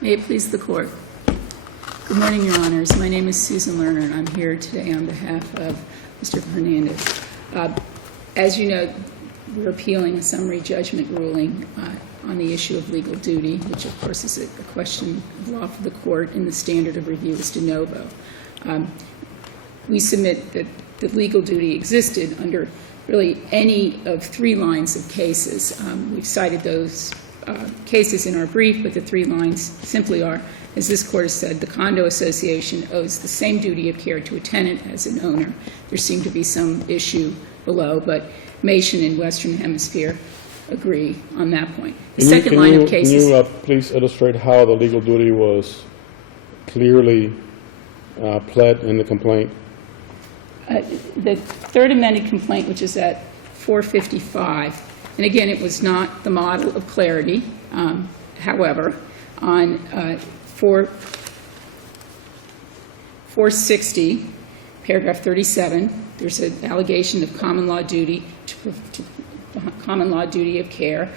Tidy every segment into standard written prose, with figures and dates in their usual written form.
May it please the Court. Good morning, Your Honors. My name is Susan Lerner, and I'm here today on behalf of Mr. Hernandez. As you know, we're appealing a summary judgment ruling on the issue of legal duty, which, of course, is a question of law for the Court, and the standard of review is de novo. We submit that the legal duty existed under really any of three lines of cases. We've cited those cases in our brief, but the three lines simply are, as this Court has said, the condo association owes the same duty of care to a tenant as an owner. There seemed to be some issue below, but Mason and Western Hemisphere agree on that point. The second line of cases... Can you please illustrate how the legal duty was clearly pled in the complaint? The third amended complaint, which is at 455, and again, it was not the model of clarity. However, on 460, paragraph 37, there's an allegation of common law duty common law duty of care.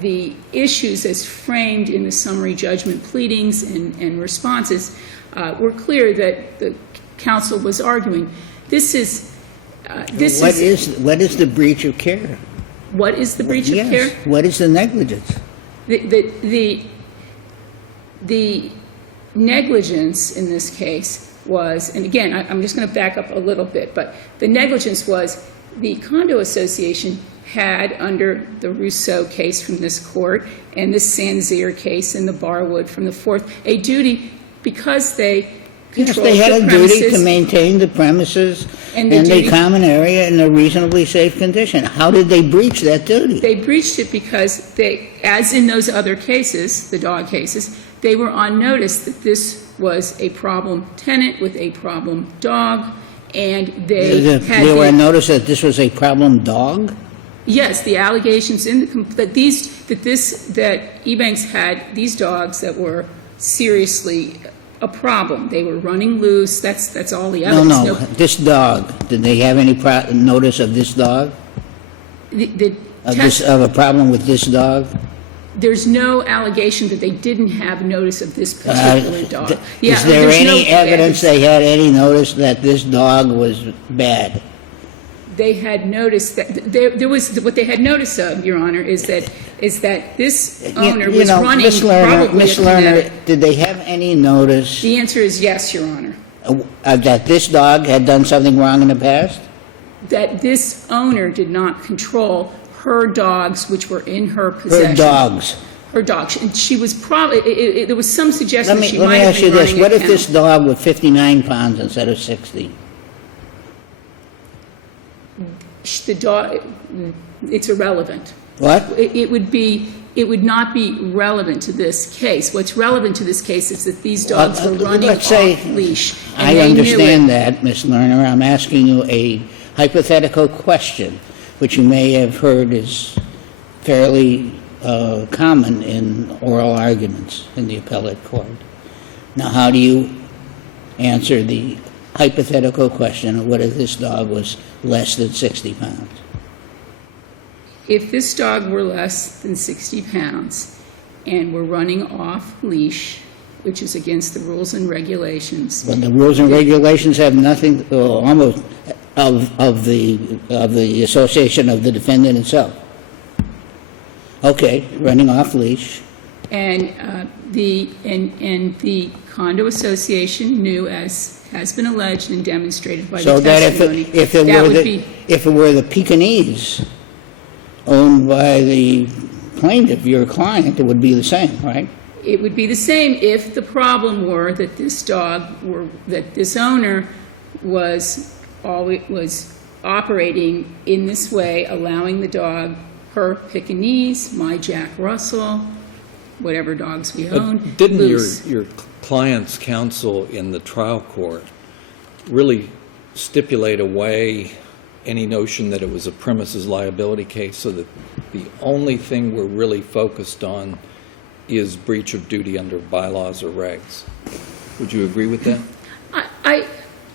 The issues as framed in the summary judgment pleadings and responses were clear that the counsel was arguing. What is the breach of care? What is the breach of care? What is the negligence? The negligence in this case was, and again, I'm just going to back up a little bit, but the negligence was the condo association had, under the Rousseau case from this Court and the Sanzier case and the Barwood from the Fourth, a duty because they controlled the premises. Yes, they had a duty to maintain the premises and the common area in a reasonably safe condition. How did they breach that duty? They breached it because they, as in those other cases, the dog cases, they were on notice that this was a problem tenant with a problem dog, and they were on notice that this was a problem dog? Yes, the allegations in that E-Banks had these dogs that were seriously a problem. They were running loose. That's all the evidence. No. This dog. Did they have any notice of this dog? Of a problem with this dog? There's no allegation that they didn't have notice of this particular dog. Is there any evidence they had any notice that this dog was bad? They had noticed that there was what they had notice of, Your Honor, is that this owner was running. Miss Lerner, did they have any notice? The answer is yes, Your Honor. That this dog had done something wrong in the past? That this owner did not control her dogs, which were in her possession. Her dogs. And she was probably, there was some suggestion that she might have been running a kennel. Let me ask you this. What if this dog was 59 pounds instead of 60? The dog, it's irrelevant. What? It would not be relevant to this case. What's relevant to this case is that these dogs were running off leash. I understand that, Miss Lerner. I'm asking you a hypothetical question, which you may have heard is fairly common in oral arguments in the appellate court. Now, how do you answer the hypothetical question of what if this dog was less than 60 pounds? If this dog were less than 60 pounds and were running off leash, which is against the rules and regulations. But the rules and regulations have nothing, almost, of the association of the defendant itself. Okay, running off leash. And the condo association knew, as has been alleged and demonstrated by the testimony. So that if it were the Pekingese owned by the plaintiff, your client, it would be the same, right? It would be the same if the problem were that this owner was operating in this way, allowing the dog, her Pekingese, my Jack Russell, whatever dogs we own. Didn't your client's counsel in the trial court really stipulate away any notion that it was a premises liability case, so that the only thing we're really focused on is breach of duty under bylaws or regs? Would you agree with that?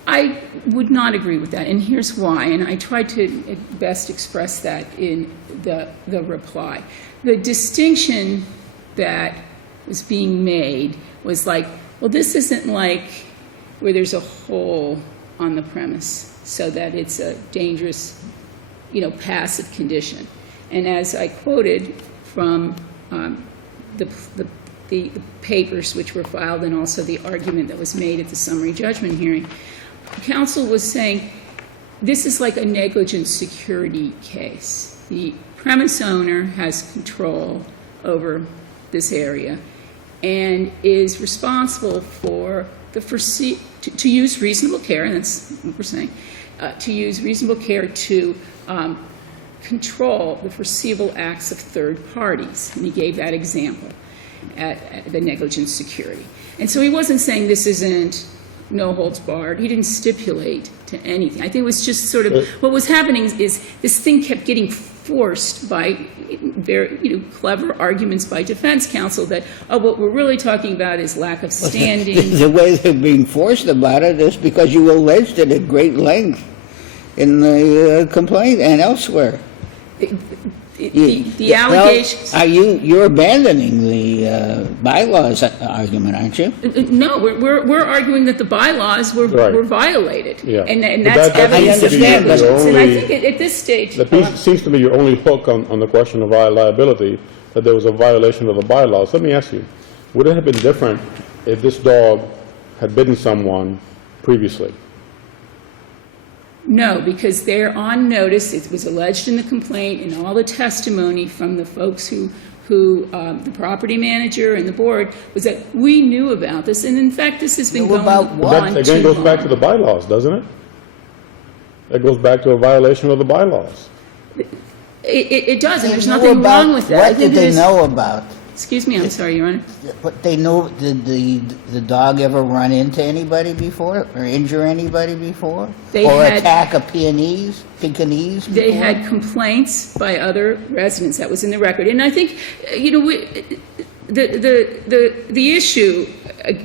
I would not agree with that, and here's why, and I tried to best express that in the reply. The distinction that was being made was like, well, this isn't like where there's a hole on the premise so that it's a dangerous, passive condition. And as I quoted from the papers which were filed and also the argument that was made at the summary judgment hearing, counsel was saying this is like a negligent security case. The premise owner has control over this area and is responsible for to use reasonable care, and that's what we're saying, to use reasonable care to control the foreseeable acts of third parties. And he gave that example at the negligent security. And so he wasn't saying this isn't no holds barred. He didn't stipulate to anything. I think it was just sort of what was happening is this thing kept getting forced by very clever arguments by defense counsel that, what we're really talking about is lack of standing. The way they're being forced about it is because you alleged it at great length in the complaint and elsewhere. The allegations. Well, you're abandoning the bylaws argument, aren't you? No, we're arguing that the bylaws were violated, Yeah. and But that's that evidence seems of to be your negligence. And I only- think at this stage, That seems to be your only hook on the question of liability, that there was a violation of the bylaws. Let me ask you, would it have been different if this dog had bitten someone previously? no, because they're on notice. It was alleged in the complaint and all the testimony from the folks who the property manager and the board was that we knew about this, and in fact, this has been Knew going about on what? But that again goes back to the bylaws, doesn't it? It goes back to a violation of the bylaws. It does, and there's They knew nothing about- wrong with that. I What think did they there's- know about? Excuse me, I'm sorry, Your Honor. But they know, did the dog ever run into anybody before or injure anybody before? They or had- attack a Pekingese before? They had complaints by other residents. That was in the record. And I think, the issue,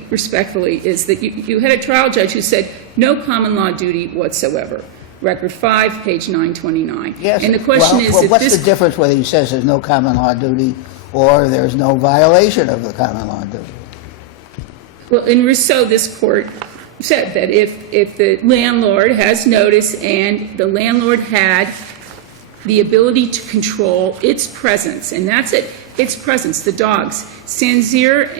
respectfully, is that you had a trial judge who said no common law duty whatsoever. Record 5, page 929. Yes. And the question is well, that what's this... the difference whether he says there's no common law duty or there's no violation of the common law duty? Well, in Rousseau, this court said that if the landlord has notice and the landlord had the ability to control its presence, and that's it, its presence, the dogs. Sanzir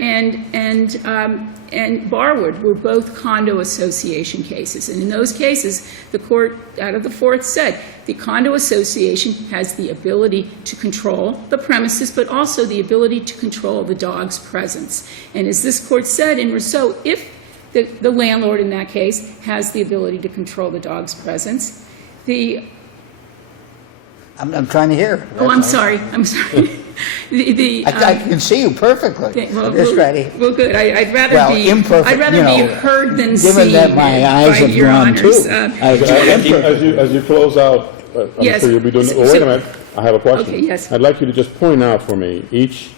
and Barwood were both condo association cases. And in those cases, the court out of the Fourth said the condo association has the ability to control the premises, but also the ability to control the dog's presence. And as this court said in Rousseau, if the landlord in that case has the ability to control the dog's presence, I'm trying to hear. I'm sorry. I can see you perfectly. I'm just ready. Well, good. I'd rather Well, be imperfect, I'd rather be heard than seen. Given that my eyes by have your gone honors. too. As you close out, I'm Yes. sure you'll be doing, So- wait a minute, I have a question. Okay, yes. I'd like you to just point out for me each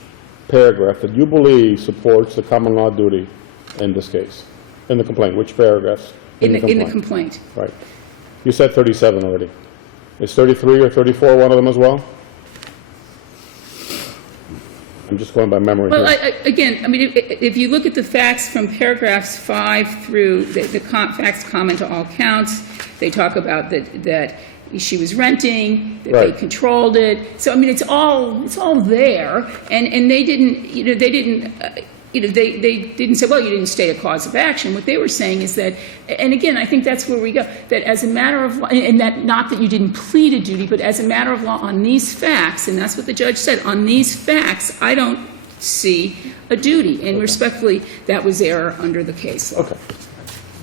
paragraph that you believe supports the common law duty in this case, in the complaint. Which paragraphs? in the complaint. Right. You said 37 already. Is 33 or 34 one of them as well? I'm just going by memory Well, here. if you look at the facts from paragraphs 5 through the facts common to all counts, they talk about that she was renting, that they Right. controlled it. So it's all there, and they didn't they didn't say, well, you didn't state a cause of action. What they were saying is that, and again, I think that's where we go, that as a matter of law, and that not that you didn't plead a duty, but as a matter of law on these facts, and that's what the judge said, on these facts, I don't see a duty. And respectfully, that was error under the case law. Okay.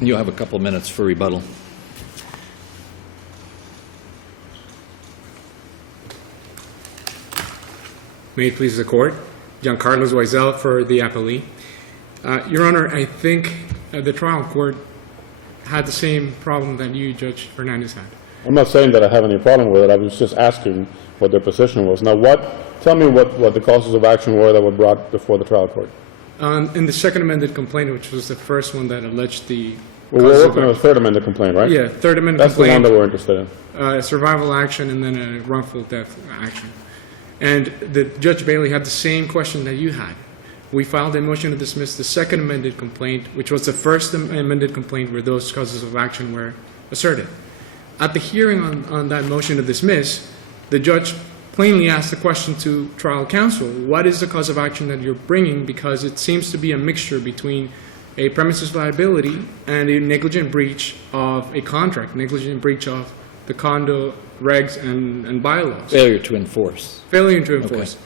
You'll have a couple of minutes for rebuttal. May it please the Court. Giancarlo Zoizel for the appellee. Your Honor, I think the trial court had the same problem that you, Judge Hernandez, had. I'm not saying that I have any problem with it. I was just asking what their position was. Now, tell me what the causes of action were that were brought before the trial court. In the second amended complaint, which was the first one that alleged the... Well, we're working on a third amended complaint, right? Yeah, third amended That's the one complaint. that we're interested in. Survival action and then a wrongful death action. And Judge Bailey had the same question that you had. we filed a motion to dismiss the second amended complaint, which was the first amended complaint where those causes of action were asserted. At the hearing on that motion to dismiss, the judge plainly asked the question to trial counsel, what is the cause of action that you're bringing? Because it seems to be a mixture between a premises liability and a negligent breach of a contract, negligent breach of the condo regs and bylaws. Failure to enforce. Failure to enforce.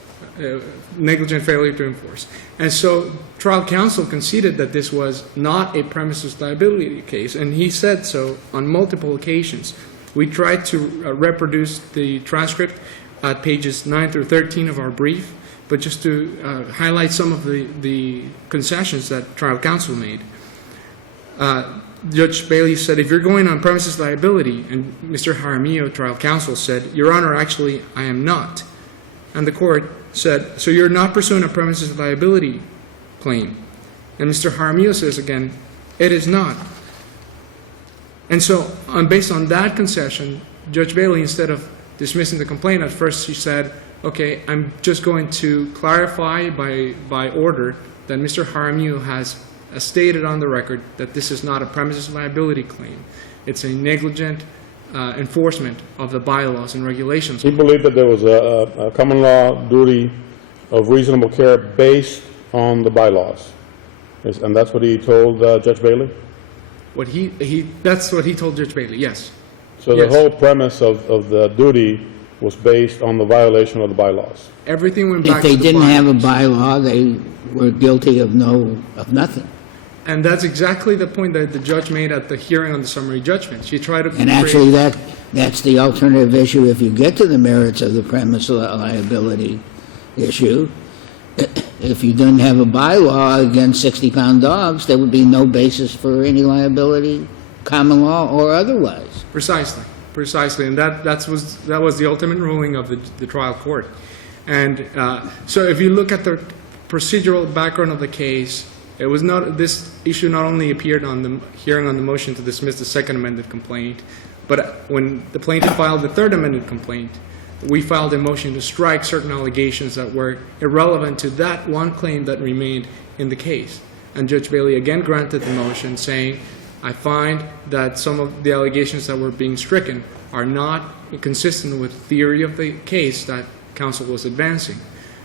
Negligent failure to enforce. And so trial counsel conceded that this was not a premises liability case, and he said so on multiple occasions. We tried to reproduce the transcript at pages 9 through 13 of our brief, but just to highlight some of the concessions that trial counsel made. Judge Bailey said, if you're going on premises liability, and Mr. Jaramillo, trial counsel, said, Your Honor, actually, I am not. And the court said, so you're not pursuing a premises liability claim. And Mr. Jaramillo says again, it is not. And so, based on that concession, Judge Bailey, instead of dismissing the complaint, at first she said, okay, I'm just going to clarify by order that Mr. Jaramillo has stated on the record that this is not a premises liability claim. It's a negligent enforcement of the bylaws and regulations. He believed that there was a common law duty of reasonable care based on the bylaws. And that's what he told Judge Bailey? That's what he told Judge Bailey, yes. So Yes. the whole premise of the duty was based on the violation of the bylaws. Everything went back If to they the didn't have a bylaws. bylaw, they were guilty of nothing. And that's exactly the point that the judge made at the hearing on the summary judgment. She tried to And actually, that's the alternative issue. If you get to the merits of the premise liability issue, if you didn't have a bylaw against 60-pound dogs, there would be no basis for any liability, common law or otherwise. Precisely, and that was the ultimate ruling of the trial court. And so if you look at the procedural background of the case, it was not, this issue not only appeared on the hearing on the motion to dismiss the second amended complaint, but when the plaintiff filed the third amended complaint, we filed a motion to strike certain allegations that were irrelevant to that one claim that remained in the case. And Judge Bailey again granted the motion, saying, I find that some of the allegations that were being stricken are not consistent with the theory of the case that counsel was advancing.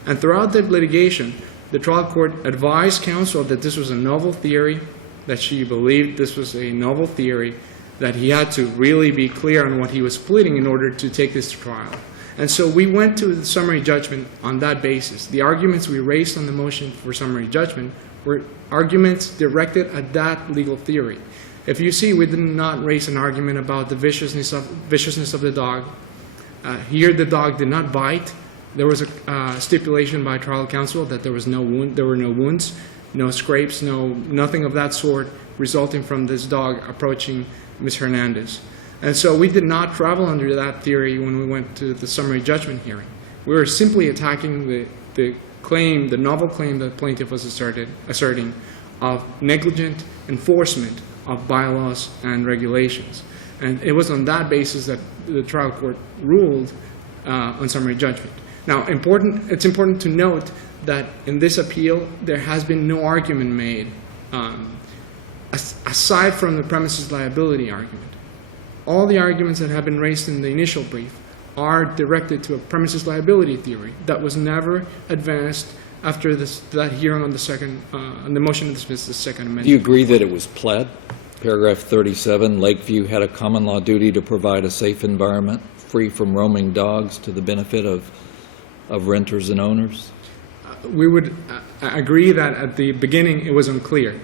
And throughout the litigation, the trial court advised counsel that this was a novel theory, that she believed this was a novel theory, that he had to really be clear on what he was pleading in order to take this to trial. And so we went to the summary judgment on that basis. The arguments we raised on the motion for summary judgment were arguments directed at that legal theory. If you see, we did not raise an argument about the viciousness of the dog. Here, the dog did not bite. There was a stipulation by trial counsel that there were no wounds, no scrapes, nothing of that sort resulting from this dog approaching Ms. Hernandez. And so we did not travel under that theory when we went to the summary judgment hearing. We were simply attacking the claim, the novel claim that the plaintiff was asserting of negligent enforcement of bylaws and regulations. And it was on that basis that the trial court ruled on summary judgment. Now, it's important to note that in this appeal, there has been no argument made aside from the premises liability argument. All the arguments that have been raised in the initial brief are directed to a premises liability theory that was never advanced after that hearing on the motion to dismiss the second amendment. Do you agree that it was pled? Paragraph 37, Lakeview had a common law duty to provide a safe environment free from roaming dogs to the benefit of renters and owners? We would agree that at the beginning it was unclear.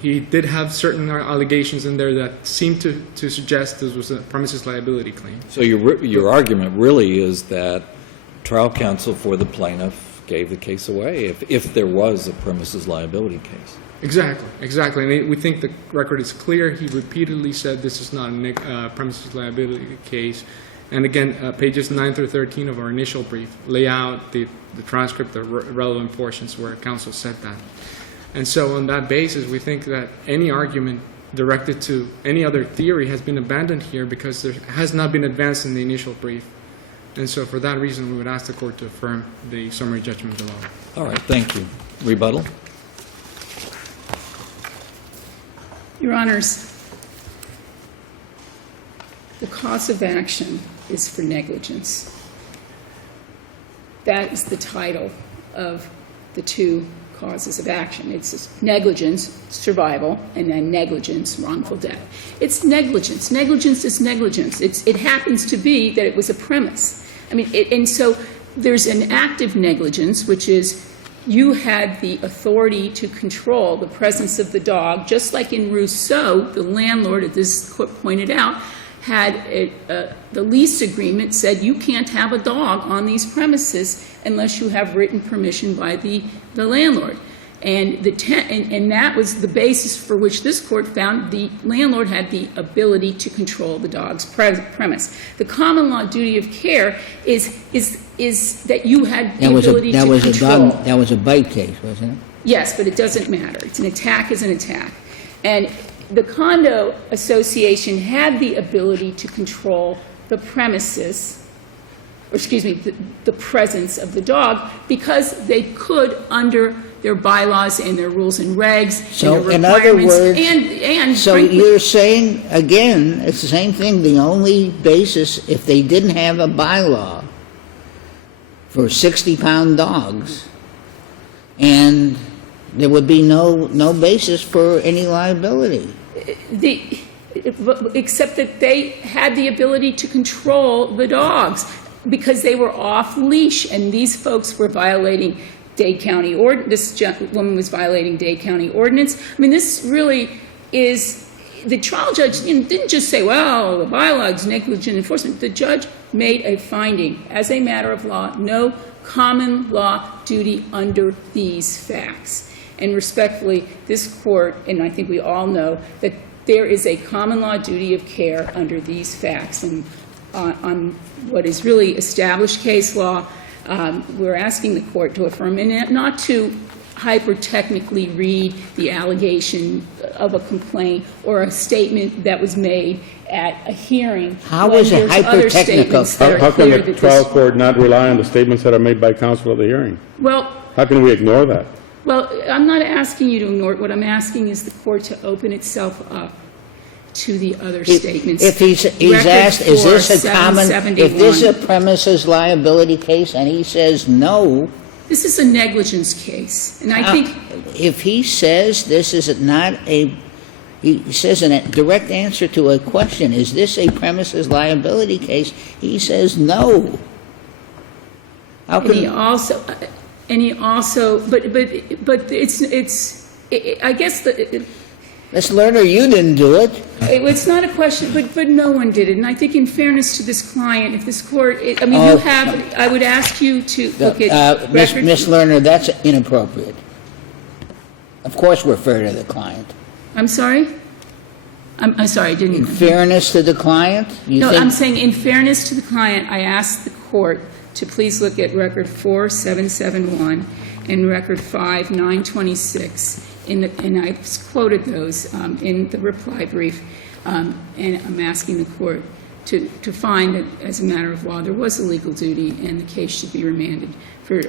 He did have certain allegations in there that seemed to suggest this was a premises liability claim. So your argument really is that trial counsel for the plaintiff gave the case away if there was a premises liability case. Exactly. And we think the record is clear. He repeatedly said this is not a premises liability case. And again, pages 9 through 13 of our initial brief lay out the transcript, the relevant portions where counsel said that. And so on that basis, we think that any argument directed to any other theory has been abandoned here because there has not been advanced in the initial brief. And so for that reason, we would ask the court to affirm the summary judgment below. All right, thank you. Rebuttal? Your Honors, the cause of action is for negligence. That is the title of the two causes of action. It's negligence, survival, and then negligence, wrongful death. It's negligence. Negligence is negligence. It happens to be that it was a premise. I mean, and so there's an active negligence, which is you had the authority to control the presence of the dog, just like in Rousseau, the landlord, as this court pointed out, had the lease agreement said you can't have a dog on these premises unless you have written permission by the landlord. And that was the basis for which this court found the landlord had the ability to control the dog's premise. The common law duty of care is that you had the ability to control. That was a bite case, wasn't it? Yes, but it doesn't matter. It's an attack is an attack. And the condo association had the ability to control the premises, or excuse me, the presence of the dog, because they could under their bylaws and their rules and regs So, and their in other requirements. words, and so frankly, you're saying, again, it's the same thing, the only basis, if they didn't have a bylaw for 60-pound dogs, and there would be no basis for any liability. except that they had the ability to control the dogs because they were off leash, and these folks were violating Dade County this woman was violating Dade County ordinance. I mean, this really is, the trial judge didn't just say, well, the bylaw is negligent enforcement. The judge made a finding, as a matter of law, no common law duty under these facts. And respectfully, this court, and I think we all know, that there is a common law duty of care under these facts. And on what is really established case law, we're asking the court to affirm, and not to hyper-technically read the allegation of a complaint or a statement that was made at a hearing. How is it hyper-technical? How can the trial court not rely on the statements that are made by counsel at the hearing? Well, How can we ignore that? Well, I'm not asking you to ignore it. What I'm asking is the court to open itself up to the other statements. If he's asked, is this a premises liability case, and he says no. This is a negligence case, and I think if he says this is not he says in a direct answer to a question, is this a premises liability case? He says no. How can he also, but it's I guess Ms. Lerner, you didn't do it. It's not a question, but no one did it. And I think in fairness to this client, if this court, I would ask you to look at records. Ms. Lerner, that's inappropriate. Of course we're fair to the client. I'm sorry? I'm sorry, I didn't. In fairness to the client? I'm saying in fairness to the client, I asked the court to please look at record 4771 and record 5926. And I've quoted those in the reply brief, and I'm asking the court to find that, as a matter of law, there was a legal duty and the case should be remanded for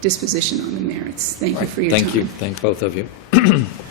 disposition on the merits. Thank you for your time. Thank you. Thank both of you.